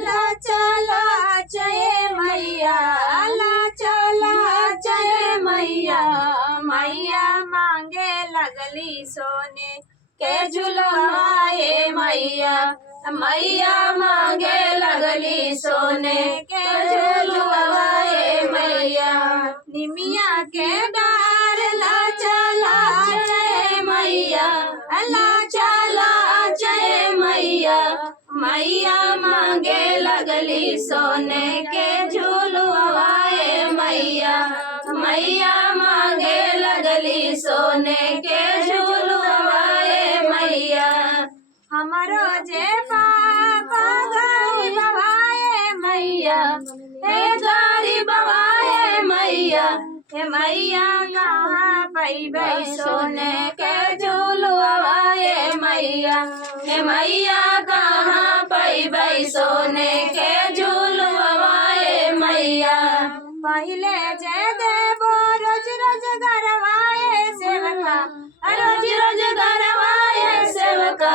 चला जय मैया चला जय मैया मैया मांगे लगली सोने के झुलवाए मैया मैया मांगे लगली सोने के झुलवाए मैया निमिया के डार ला चला जय मैया ला चला जय मैया मैया मांगे लगली सोने के झुलवाए मैया मैया मांगे लगली सोने के झुलवाए मैया हमारो जे पापा गारी बवाए मैया हे गारी बवाए मैया हे मैया कहाँ पैबै सोने के झुलवाए मैया हे मैया कहाँ पैबै सोने के झुलवाए मैया पहले जे देवो रोज रोज गरवाए सेवका रोज रोज गरवाए सेवका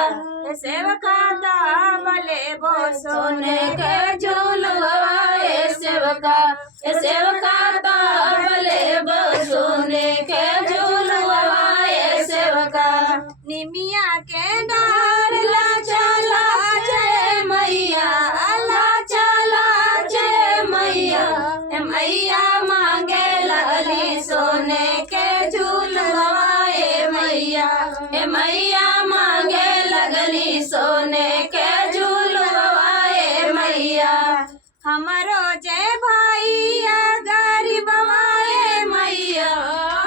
सेवका दाबले बो सोने के झुलवाए सेवका सेवका दाबले बो सोने के झुलवाए सेवका निमिया के डार ला चला जय मैया ला चला जय मैया मैया मांगे लगली सोने के झुलवाए मैया मैया मांगे लगली सोने के झुलवाए मैया हमारो जय भैया गरीब बवाए मैया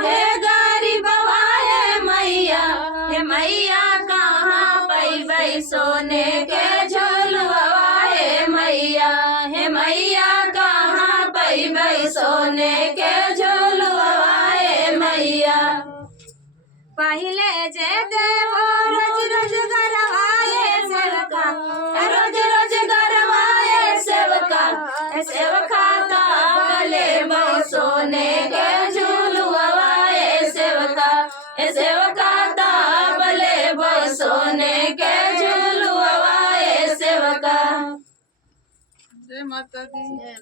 हे गरीब बवाए मैया हे मैया कहाँ पैबै सोने के झुलवाए मैया हे मैया कहाँ पैबै सोने के झुलवाए मैया पहले जे देवो रोज रोज गरवाए सेवका रोज रोज गरवाए सेवका सेवका ताबले बो सोने के झुलवाए सेवका सेवका ताबले बो सोने के झुलवाए सेवका। जय माता दी।